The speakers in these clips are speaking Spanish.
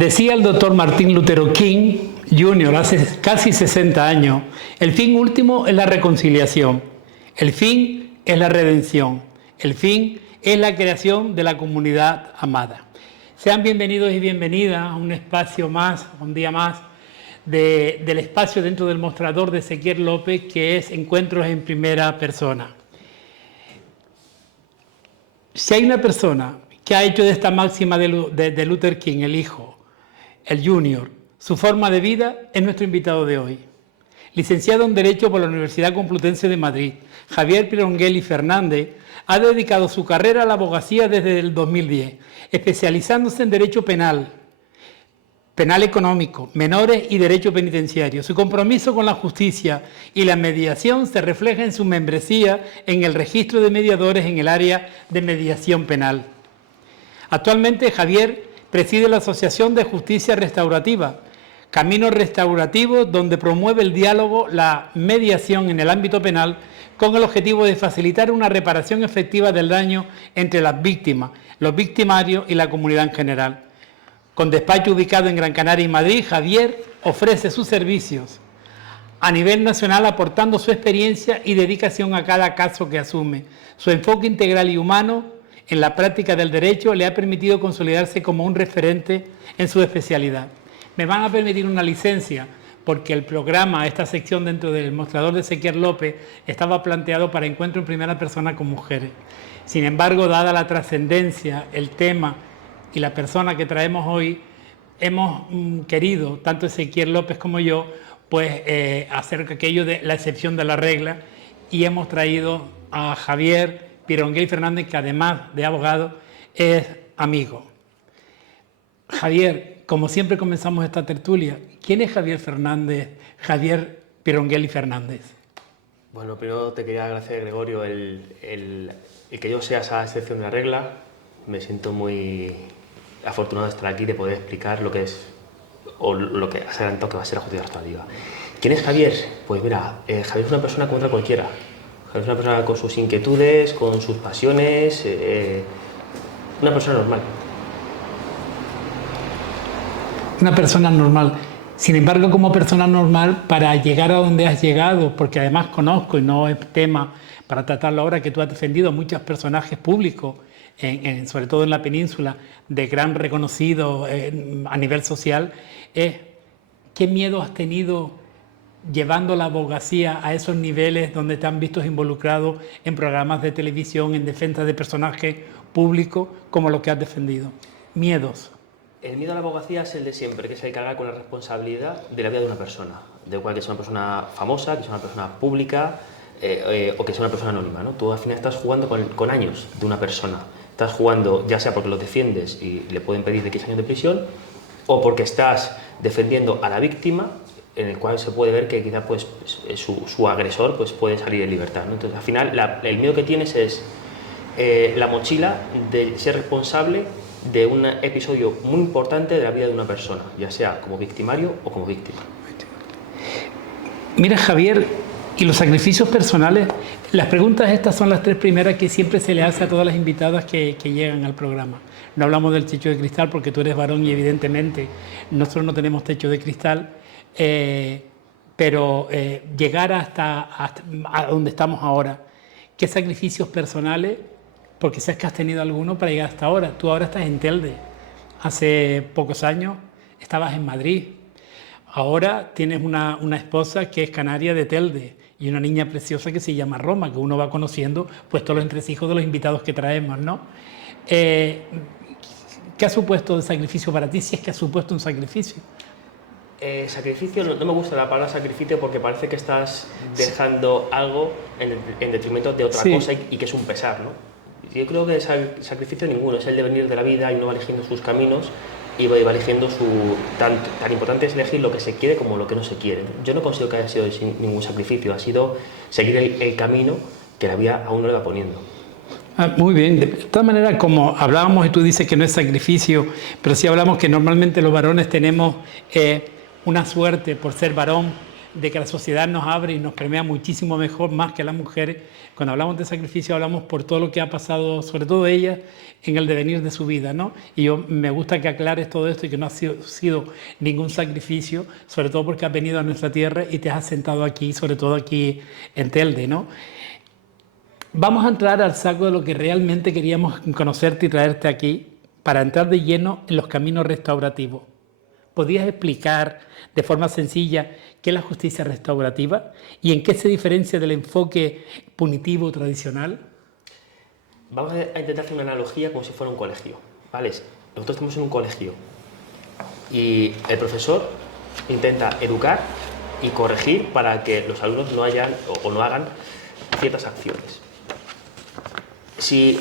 Decía el doctor Martin Luther King Jr. hace casi 60 años, el fin último es la reconciliación, el fin es la redención, el fin es la creación de la comunidad amada. Sean bienvenidos y bienvenidas a un espacio más, un día más, del espacio dentro del mostrador de Ezequiel López, que es Encuentros en Primera Persona. Si hay una persona que ha hecho de esta máxima de Luther King, el hijo, el junior, su forma de vida, es nuestro invitado de hoy. Licenciado en Derecho por la Universidad Complutense de Madrid, Javier Pironguelli Fernández ha dedicado su carrera a la abogacía desde el 2010, especializándose en Derecho Penal, Penal Económico, Menores y Derecho Penitenciario. Su compromiso con la justicia y la mediación se refleja en su membresía en el registro de mediadores en el área de mediación penal. Actualmente, Javier preside la Asociación de Justicia Restaurativa, Caminos Restaurativos, donde promueve el diálogo, la mediación en el ámbito penal, con el objetivo de facilitar una reparación efectiva del daño entre las víctimas, los victimarios y la comunidad en general. Con despacho ubicado en Gran Canaria y Madrid, Javier ofrece sus servicios a nivel nacional, aportando su experiencia y dedicación a cada caso que asume. Su enfoque integral y humano en la práctica del derecho le ha permitido consolidarse como un referente en su especialidad. Me van a permitir una licencia porque el programa, esta sección dentro del mostrador de Ezequiel López, estaba planteado para encuentro en primera persona con mujeres. Sin embargo, dada la trascendencia, el tema y la persona que traemos hoy, hemos querido, tanto Ezequiel López como yo, pues hacer aquello de la excepción de la regla, y hemos traído a Javier Pironguelli Fernández, que además de abogado es amigo. Javier, como siempre comenzamos esta tertulia, ¿quién es Javier Pironguelli Fernández? Bueno, primero te quería agradecer, Gregorio, el que yo sea esa excepción de la regla. Me siento muy afortunado de estar aquí, de poder explicar lo que es, o lo que has adelantado que va a ser la justicia restaurativa. ¿Quién es Javier? Pues mira, Javier es una persona como otra cualquiera. Javier es una persona con sus inquietudes, con sus pasiones, una persona normal. Una persona normal. Sin embargo, como persona normal, para llegar a donde has llegado, porque además conozco, y no es tema para tratarlo ahora, que tú has defendido a muchos personajes públicos, sobre todo en la península, de gran reconocido a nivel social, ¿qué miedo has tenido llevando la abogacía a esos niveles donde te han visto involucrado en programas de televisión, en defensa de personajes públicos como los que has defendido? Miedos. El miedo a la abogacía es el de siempre, que es el cargar con la responsabilidad de la vida de una persona, de cual que sea una persona famosa, que sea una persona pública o que sea una persona anónima, ¿no? Tú al final estás jugando con años de una persona. Estás jugando ya sea porque lo defiendes y le pueden pedir de X años de prisión, o porque estás defendiendo a la víctima, en el cual se puede ver que quizá pues, su agresor pues, puede salir en libertad, ¿no? Entonces al final el miedo que tienes es la mochila de ser responsable de un episodio muy importante de la vida de una persona, ya sea como victimario o como víctima. Mira, Javier, y los sacrificios personales, las preguntas estas son las tres primeras que siempre se le hace a todas las invitadas que llegan al programa. No hablamos del techo de cristal porque tú eres varón y evidentemente nosotros no tenemos techo de cristal, pero llegar hasta a donde estamos ahora, ¿qué sacrificios personales? Porque sabes que has tenido alguno para llegar hasta ahora. Tú ahora estás en Telde. Hace pocos años estabas en Madrid. Ahora tienes una esposa que es canaria de Telde y una niña preciosa que se llama Roma, que uno va conociendo pues todos los entresijos de los invitados que traemos, ¿no? ¿Qué ha supuesto el sacrificio para ti, si es que ha supuesto un sacrificio? Sacrificio, no me gusta la palabra sacrificio porque parece que estás dejando algo en detrimento de otra cosa y que es un pesar, ¿no? Yo creo que sacrificio ninguno, es el devenir de la vida y uno va eligiendo sus caminos y va eligiendo tan importante es elegir lo que se quiere como lo que no se quiere. Yo no considero que haya sido ningún sacrificio, ha sido seguir el camino que la vida a uno le va poniendo. Muy bien, de todas maneras, como hablábamos y tú dices que no es sacrificio, pero sí hablamos que normalmente los varones tenemos una suerte por ser varón, de que la sociedad nos abre y nos premia muchísimo mejor, más que a las mujeres. Cuando hablamos de sacrificio hablamos por todo lo que ha pasado, sobre todo ellas, en el devenir de su vida, ¿no? Y yo me gusta que aclares todo esto y que no ha sido ningún sacrificio, sobre todo porque has venido a nuestra tierra y te has sentado aquí, sobre todo aquí en Telde, ¿no? Vamos a entrar al saco de lo que realmente queríamos conocerte y traerte aquí, para entrar de lleno en los caminos restaurativos. ¿Podrías explicar de forma sencilla qué es la justicia restaurativa y en qué se diferencia del enfoque punitivo tradicional? Vamos a intentar hacer una analogía como si fuera un colegio, ¿vale? Nosotros estamos en un colegio y el profesor intenta educar y corregir para que los alumnos no hayan o no hagan ciertas acciones. Si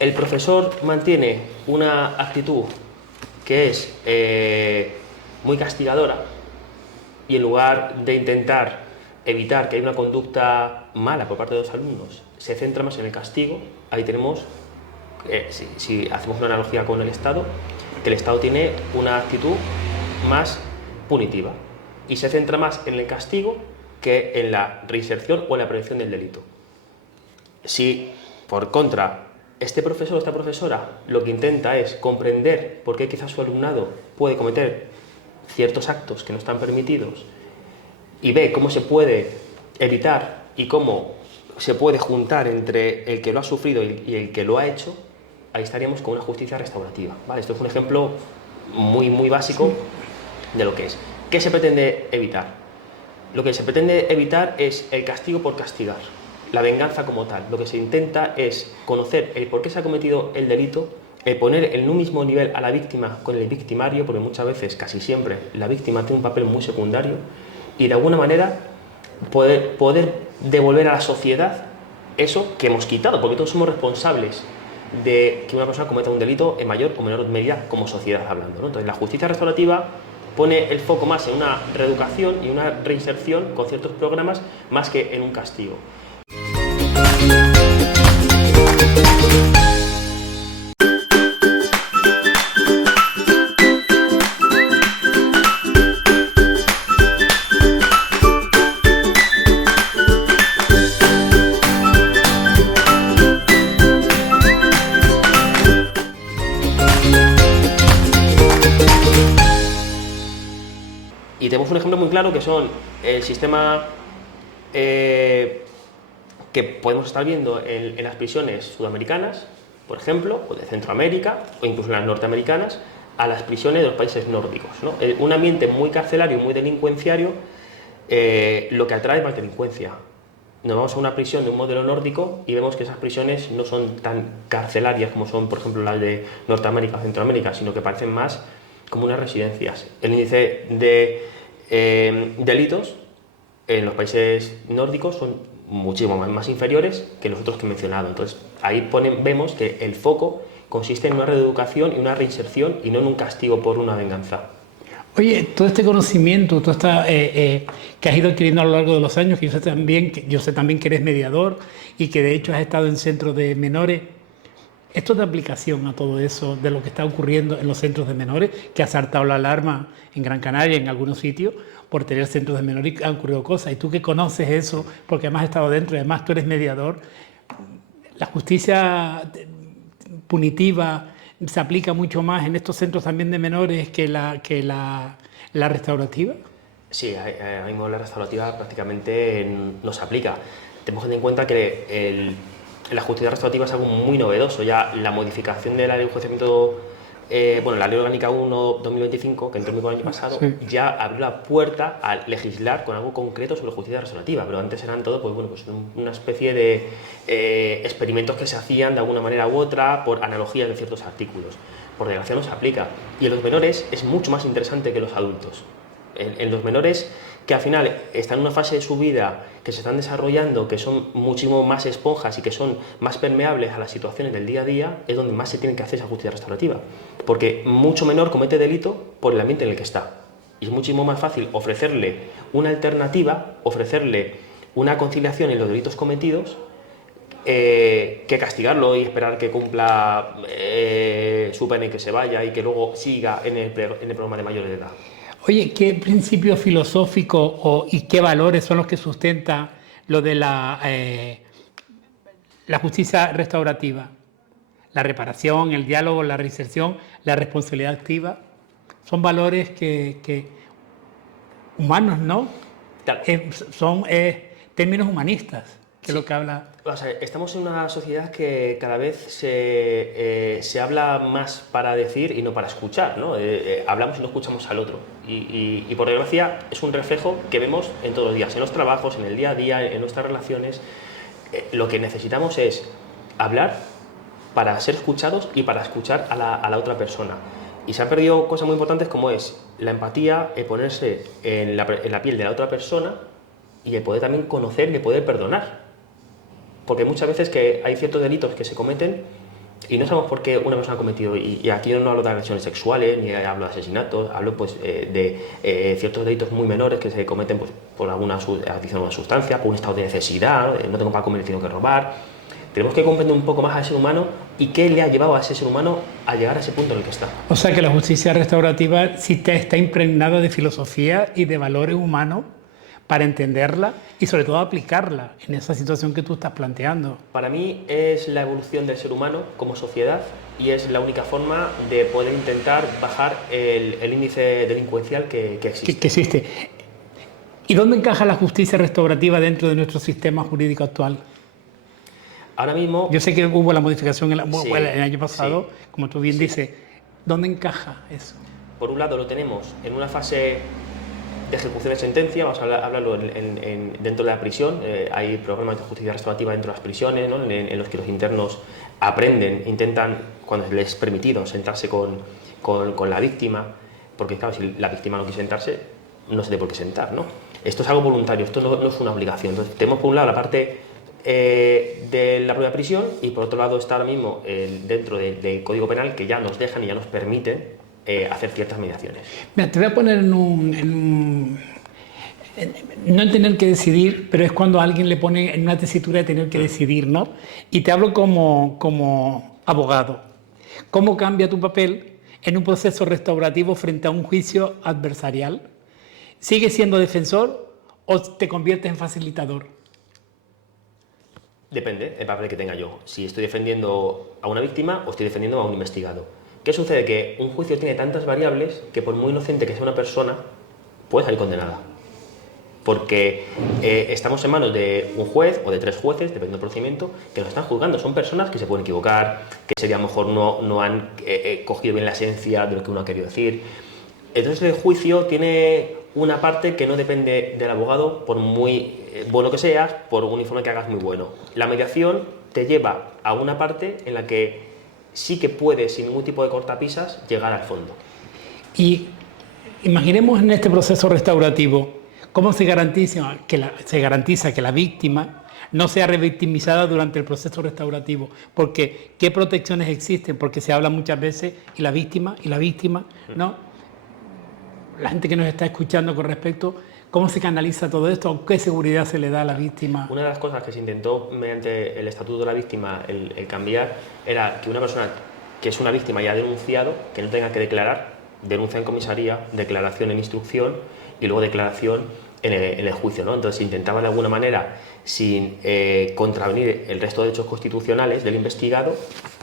el profesor mantiene una actitud que es muy castigadora y en lugar de intentar evitar que haya una conducta mala por parte de los alumnos, se centra más en el castigo, ahí tenemos, si hacemos una analogía con el Estado, que el Estado tiene una actitud más punitiva y se centra más en el castigo que en la reinserción o en la prevención del delito. Si, por contra, este profesor o esta profesora lo que intenta es comprender por qué quizás su alumnado puede cometer ciertos actos que no están permitidos y ve cómo se puede evitar y cómo se puede juntar entre el que lo ha sufrido y el que lo ha hecho, ahí estaríamos con una justicia restaurativa, ¿vale? Esto es un ejemplo muy básico de lo que es. ¿Qué se pretende evitar? Lo que se pretende evitar es el castigo por castigar, la venganza como tal. Lo que se intenta es conocer el por qué se ha cometido el delito, el poner en un mismo nivel a la víctima con el victimario, porque muchas veces, casi siempre, la víctima tiene un papel muy secundario, y de alguna manera poder devolver a la sociedad eso que hemos quitado, porque todos somos responsables de que una persona cometa un delito en mayor o menor medida como sociedad hablando, ¿no? Entonces la justicia restaurativa pone el foco más en una reeducación y una reinserción con ciertos programas más que en un castigo. Y tenemos un ejemplo muy claro que son el sistema que podemos estar viendo en las prisiones sudamericanas, por ejemplo, o de Centroamérica, o incluso en las norteamericanas, a las prisiones de los países nórdicos, ¿no? Un ambiente muy carcelario, muy delincuenciario, lo que atrae más delincuencia. Nos vamos a una prisión de un modelo nórdico y vemos que esas prisiones no son tan carcelarias como son, por ejemplo, las de Norteamérica o Centroamérica, sino que parecen más como unas residencias. El índice de delitos en los países nórdicos son muchísimo más inferiores que los otros que he mencionado. Entonces, ahí vemos que el foco consiste en una reeducación y una reinserción y no en un castigo por una venganza. Oye, todo este conocimiento, todo esta, que has ido adquiriendo a lo largo de los años, que yo sé también que eres mediador y que de hecho has estado en centros de menores, ¿esto de aplicación a todo eso, de lo que está ocurriendo en los centros de menores, que ha saltado la alarma en Gran Canaria, en algunos sitios, por tener centros de menores y han ocurrido cosas? Y tú que conoces eso, porque además has estado dentro y además tú eres mediador, ¿la justicia punitiva se aplica mucho más en estos centros también de menores que la restaurativa? Sí, ahora mismo la restaurativa prácticamente no se aplica. Tenemos que tener en cuenta que la justicia restaurativa es algo muy novedoso. Ya la modificación de la ley de enjuiciamiento, la ley orgánica 1/2025, que entró en vigor el año pasado, sí, ya abrió la puerta a legislar con algo concreto sobre justicia restaurativa, pero antes eran todo pues una especie de experimentos que se hacían de alguna manera u otra por analogías de ciertos artículos. Por desgracia no se aplica, y en los menores es mucho más interesante que los adultos. En los menores, que al final están en una fase de su vida, que se están desarrollando, que son muchísimo más esponjas y que son más permeables a las situaciones del día a día, es donde más se tiene que hacer esa justicia restaurativa, porque mucho menor comete delito por el ambiente en el que está, y es muchísimo más fácil ofrecerle una alternativa, ofrecerle una conciliación en los delitos cometidos, que castigarlo y esperar que cumpla su pena y que se vaya y que luego siga en el programa de mayores de edad. Oye, ¿qué principio filosófico y qué valores son los que sustenta lo de la justicia restaurativa? La reparación, el diálogo, la reinserción, la responsabilidad activa. Son valores que humanos, ¿no? Claro. Son términos humanistas, que es lo que habla. O sea, estamos en una sociedad que cada vez se habla más para decir y no para escuchar, ¿no? Hablamos y no escuchamos al otro. Y por desgracia es un reflejo que vemos en todos los días, en los trabajos, en el día a día, en nuestras relaciones. Lo que necesitamos es hablar para ser escuchados y para escuchar a la otra persona. Y se han perdido cosas muy importantes como es la empatía, el ponerse en la piel de la otra persona y el poder también conocer y el poder perdonar. Porque muchas veces que hay ciertos delitos que se cometen y no sabemos por qué una persona ha cometido, y aquí yo no hablo de agresiones sexuales, ni hablo de asesinatos, hablo pues, de ciertos delitos muy menores que se cometen pues, por alguna adicción a una sustancia, por un estado de necesidad, no tengo para comer y tengo que robar. Tenemos que comprender un poco más al ser humano y qué le ha llevado a ese ser humano a llegar a ese punto en el que está. O sea que la justicia restaurativa sí está impregnada de filosofía y de valores humanos para entenderla y sobre todo aplicarla en esa situación que tú estás planteando. Para mí es la evolución del ser humano como sociedad y es la única forma de poder intentar bajar el índice delincuencial que existe. Que existe. ¿Y dónde encaja la justicia restaurativa dentro de nuestro sistema jurídico actual? Ahora mismo... Yo sé que hubo la modificación el año pasado, sí, como tú bien dices. ¿Dónde encaja eso? Por un lado lo tenemos en una fase de ejecución de sentencia, vamos a hablarlo dentro de la prisión. Hay programas de justicia restaurativa dentro de las prisiones, ¿no? en los que los internos aprenden, intentan, cuando les es permitido, sentarse con la víctima, porque claro, si la víctima no quiere sentarse, no se tiene por qué sentar, ¿no? Esto es algo voluntario, esto no es una obligación. Entonces tenemos por un lado la parte de la propia prisión y por otro lado está ahora mismo dentro del Código Penal, que ya nos dejan y ya nos permiten hacer ciertas mediaciones. Mira, te voy a poner no en tener que decidir, pero es cuando a alguien le pone en una tesitura de tener que decidir, ¿no? Y te hablo como abogado. ¿Cómo cambia tu papel en un proceso restaurativo frente a un juicio adversarial? ¿Sigues siendo defensor o te conviertes en facilitador? Depende del papel que tenga yo. Si estoy defendiendo a una víctima o estoy defendiendo a un investigado. ¿Qué sucede? Que un juicio tiene tantas variables que por muy inocente que sea una persona, puede salir condenada. Porque estamos en manos de un juez o de 3 jueces, dependiendo del procedimiento, que nos están juzgando. Son personas que se pueden equivocar, que ese día a lo mejor no han cogido bien la esencia de lo que uno ha querido decir. Entonces el juicio tiene una parte que no depende del abogado, por muy bueno que seas, por un informe que hagas muy bueno. La mediación te lleva a una parte en la que sí que puedes, sin ningún tipo de cortapisas, llegar al fondo. Y imaginemos en este proceso restaurativo, ¿cómo se garantiza que la víctima no sea revictimizada durante el proceso restaurativo? Porque, ¿qué protecciones existen? Porque se habla muchas veces, y la víctima, ¿no? La gente que nos está escuchando con respecto, ¿cómo se canaliza todo esto? ¿Qué seguridad se le da a la víctima? Una de las cosas que se intentó mediante el Estatuto de la Víctima el cambiar era que una persona que es una víctima y ha denunciado, que no tenga que declarar, denuncia en comisaría, declaración en instrucción y luego declaración en el juicio, ¿no? Entonces se intentaba de alguna manera, sin contravenir el resto de derechos constitucionales del investigado,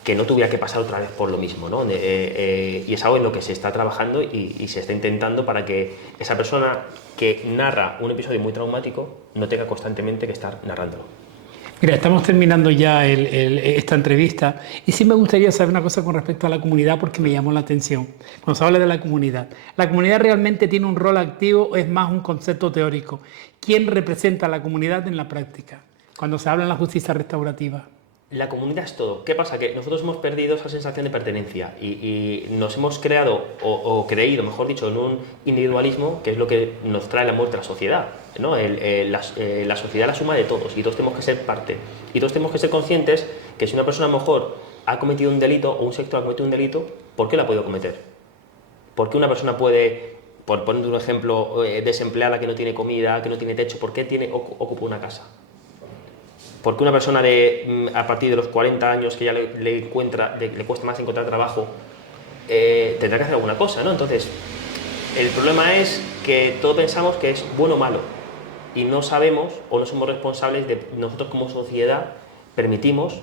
que no tuviera que pasar otra vez por lo mismo, ¿no? Y es algo en lo que se está trabajando y se está intentando para que esa persona que narra un episodio muy traumático no tenga constantemente que estar narrándolo. Mira, estamos terminando ya esta entrevista y sí me gustaría saber una cosa con respecto a la comunidad porque me llamó la atención. Cuando se habla de ¿la comunidad realmente tiene un rol activo o es más un concepto teórico? ¿Quién representa a la comunidad en la práctica cuando se habla en la justicia restaurativa? La comunidad es todo. ¿Qué pasa? Que nosotros hemos perdido esa sensación de pertenencia y nos hemos creado o creído, mejor dicho, en un individualismo que es lo que nos trae la muerte a la sociedad, ¿no? La sociedad es la suma de todos y todos tenemos que ser parte. Y todos tenemos que ser conscientes que si una persona a lo mejor ha cometido un delito o un sector ha cometido un delito, ¿por qué lo ha podido cometer? ¿Por qué una persona puede, por poner un ejemplo, desempleada que no tiene comida, que no tiene techo, ¿por qué ocupa una casa? Porque una persona a partir de los 40 años que ya le cuesta más encontrar trabajo, tendrá que hacer alguna cosa, ¿no? Entonces, El problema es que todos pensamos que es bueno o malo y no sabemos o no somos responsables de nosotros como sociedad permitimos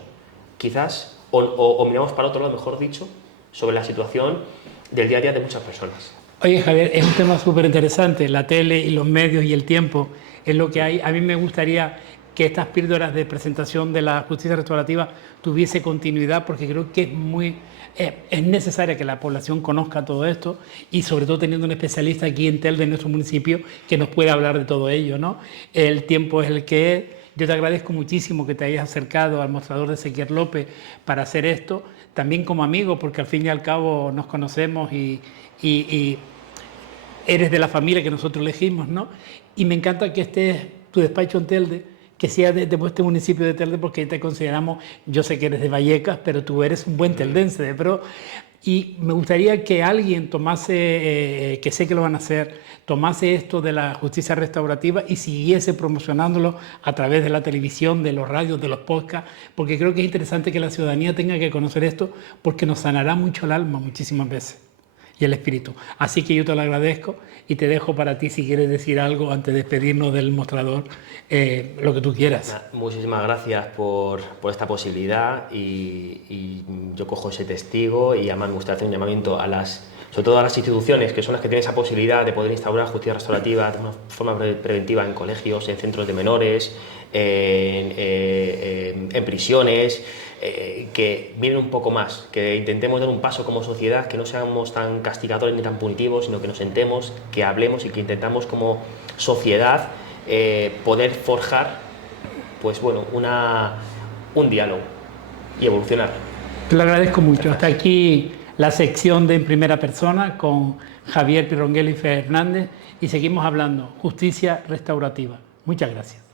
quizás o miramos para otro lado, mejor dicho, sobre la situación del día a día de muchas personas. Oye, Javier, es un tema súper interesante. La tele y los medios y el tiempo es lo que hay. A mí me gustaría que estas píldoras de presentación de la justicia restaurativa tuviese continuidad, porque creo que es necesaria que la población conozca todo esto y sobre todo teniendo un especialista aquí en Telde, en nuestro municipio, que nos pueda hablar de todo ello, ¿no? El tiempo es el que es. Yo te agradezco muchísimo que te hayas acercado al mostrador de Ezequiel López para hacer esto, también como amigo, porque al fin y al cabo nos conocemos y eres de la familia que nosotros elegimos, ¿no? Y me encanta que estés tu despacho en Telde, que sea de este municipio de Telde, porque te consideramos, yo sé que eres de Vallecas, pero tú eres un buen teldense, pero y me gustaría que alguien tomase, que sé que lo van a hacer, tomase esto de la justicia restaurativa y siguiese promocionándolo a través de la televisión, de los radios, de los podcasts, porque creo que es interesante que la ciudadanía tenga que conocer esto, porque nos sanará mucho el alma muchísimas veces y el espíritu. Así que yo te lo agradezco y te dejo para ti si quieres decir algo antes de despedirnos del mostrador, lo que tú quieras. Muchísimas gracias por esta posibilidad y yo cojo ese testigo y además me gustaría hacer un llamamiento sobre todo a las instituciones que son las que tienen esa posibilidad de poder instaurar justicia restaurativa de una forma preventiva en colegios, en centros de menores, en prisiones, que miren un poco más, que intentemos dar un paso como sociedad, que no seamos tan castigadores ni tan punitivos, sino que nos sentemos, que hablemos y que intentamos como sociedad poder forjar pues bueno, un diálogo y evolucionar. Te lo agradezco mucho. Hasta aquí la sección de En Primera Persona con Javier Pirronguelli Fernández y seguimos hablando justicia restaurativa. Muchas gracias.